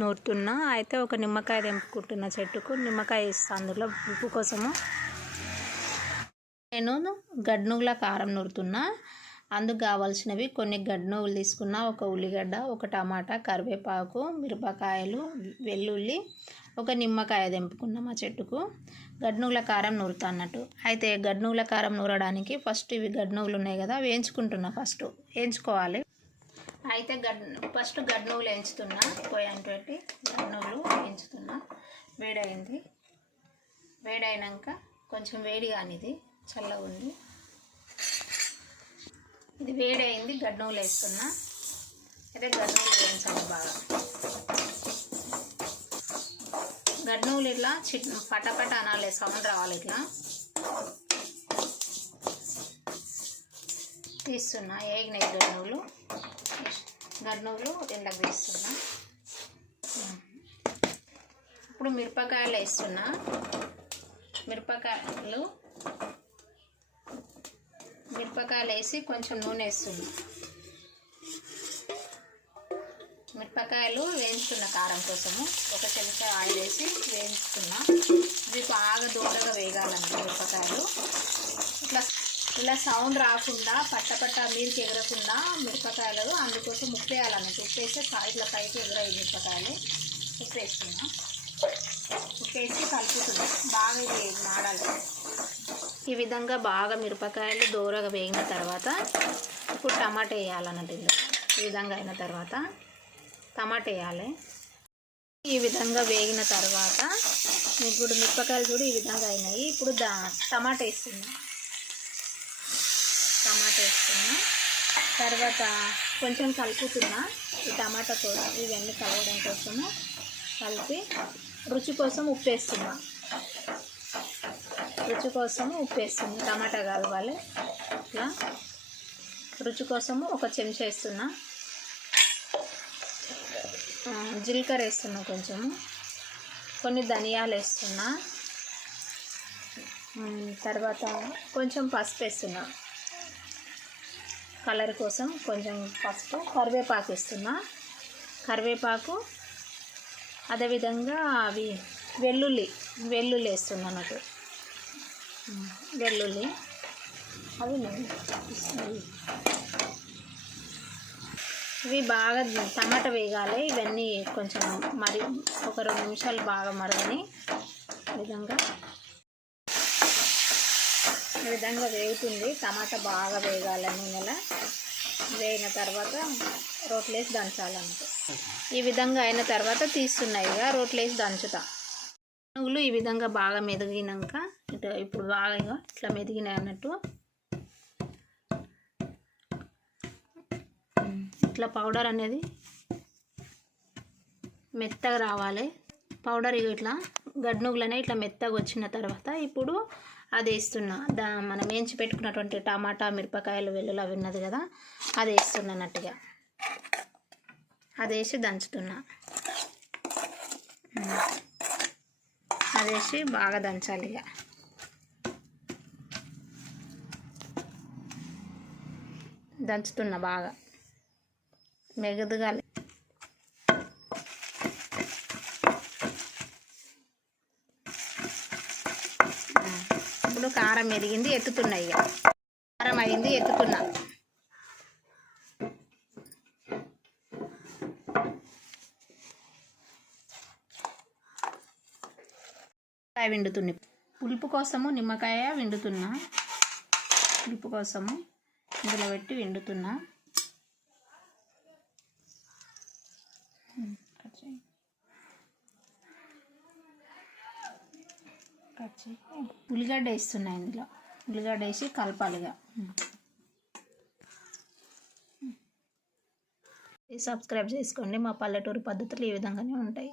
నూరుతున్నా. అయితే ఒక నిమ్మకాయ తెంపుకుంటున్న చెట్టుకు నిమ్మకాయ ఇస్తాను. అందులో ఉప్పు కోసము నేను గడ్నుగుల కారం నూరుతున్నా. అందుకు కావాల్సినవి కొన్ని గడ్నుగులు తీసుకున్నా, ఒక ఉల్లిగడ్డ, ఒక టమాటా, కరివేపాకు, మిరపకాయలు, వెల్లుల్లి, ఒక నిమ్మకాయ తెంపుకున్నా. మా చెట్టుకు గడ్నుగుల కారం నూరుతా అన్నట్టు. అయితే గడ్నుగుల కారం నూరడానికి ఫస్ట్ ఇవి గడ్నుగులు ఉన్నాయి కదా, వేయించుకుంటున్నా. ఫస్ట్ వేయించుకోవాలి. అయితే ఫస్ట్ గడ్నుగులు వేయించుతున్నా. పోయాను పెట్టి గడ్నుగులు వేయించుతున్నా. వేడైంది. వేడైనాక కొంచెం వేడి కానిది, చల్లగా ఉంది. ఇది వేడైంది. గడ్నుగులు వేస్తున్నా. అయితే గడ్నుగులు వేయించాలి బాగా. గడ్నుగులు ఇట్లా పటపట అనాలి, సౌండ్ రావాలి. ఇట్లా తీస్తున్నా. ఏగినాయి గడ్నుగులు ఎండకు తీస్తున్నా. ఇప్పుడు మిరపకాయలు వేస్తున్నా. మిరపకాయలు వేసి కొంచెం నూనె వేస్తున్నా. మిరపకాయలు వేయించుతున్న కారం కోసము ఒక చెంచా ఆయిల్ వేసి వేయించుతున్నా. ఇది బాగా దూరగా వేగాలన్నమాట. మిరపకాయలు ఇలా సౌండ్ రాకుండా, పట్ట మీదకి ఎగరకుండా మిరపకాయలు, అందుకోసం ఉప్పేయాలన్నట్టు. ఉప్పేస్తే ఇట్లా పైకి ఎగరాయి మిరపకాయలు. ఉప్పేస్తున్నా. ఉప్పేసి కలుపుతున్నా. బాగా ఇది మాడాలి. ఈ విధంగా బాగా మిరపకాయలు దూరగా వేగిన తర్వాత ఇప్పుడు టమాటా వేయాలన్నట్టు. ఈ విధంగా అయిన తర్వాత టమాటా వేయాలి. ఈ విధంగా వేగిన తర్వాత ఇప్పుడు మిరపకాయలు కూడా ఈ విధంగా అయినాయి. ఇప్పుడు టమాటా వేస్తున్నా. తర్వాత కొంచెం కలుపుతున్నా. ఈ టమాటా కూడా ఇవన్నీ కలవడం కోసము కలిపి రుచి కోసం ఉప్పేస్తున్నా. టమాటా కలవాలి. ఇట్లా రుచి కోసము ఒక చెంచా వేస్తున్నా. జీలకర్ర వేస్తున్నా. కొన్ని ధనియాలు వేస్తున్నా. తర్వాత కొంచెం పసుపు వేస్తున్నా. కలర్ కోసం కొంచెం పసుపు. కరివేపాకు వేస్తున్నా. అదేవిధంగా అవి వెల్లుల్లి వేస్తున్నా అన్నట్టు. వెల్లుల్లి అవి ఇవి బాగా టమాటా వేగాలి. ఇవన్నీ కొంచెం ఒక 2 నిమిషాలు బాగా మరగని ఈ విధంగా వేగుతుంది. టమాటా బాగా వేగాలి. నూనెలా వేగిన తర్వాత రోట్లేసి దంచాలన్నట్టు. ఈ విధంగా అయిన తర్వాత తీస్తున్నాయి. ఇక రోట్లేసి దంచుతా. నువ్వులు ఈ విధంగా బాగా మెదిగినాక ఇప్పుడు బాగా ఇట్లా మెదిగినాయి అన్నట్టు. ఇట్లా పౌడర్ అనేది మెత్తగా రావాలి. పౌడర్ ఇట్లా గడ్నుగులనే ఇట్లా మెత్తగా వచ్చిన తర్వాత ఇప్పుడు అది వేస్తున్నా. మనం వేయించి పెట్టుకున్నటువంటి టమాటా, మిరపకాయలు, వెల్లుల్లి అవి ఉన్నది కదా, అది వేస్తున్నా అన్నట్టుగా. అది వేసి దంచుతున్నా. అది వేసి బాగా దంచాలి. ఇక దంచుతున్నా. బాగా మెగదగాలి. ఇప్పుడు కారం ఎదిగింది, ఎత్తుతున్నా. ఇక కారం అయింది, ఎత్తుతున్నా. విండుతున్నా. పులుపు కోసము నిమ్మకాయ విండుతున్నా. పులుపు కోసము ఇందులో పెట్టి విండుతున్నా. ఉల్లిగడ్డ వేస్తున్నా. ఇందులో ఉల్లిగడ్డ వేసి కలపాలిగా. సబ్స్క్రైబ్ చేసుకోండి. మా పల్లెటూరు పద్ధతులు ఈ విధంగానే ఉంటాయి.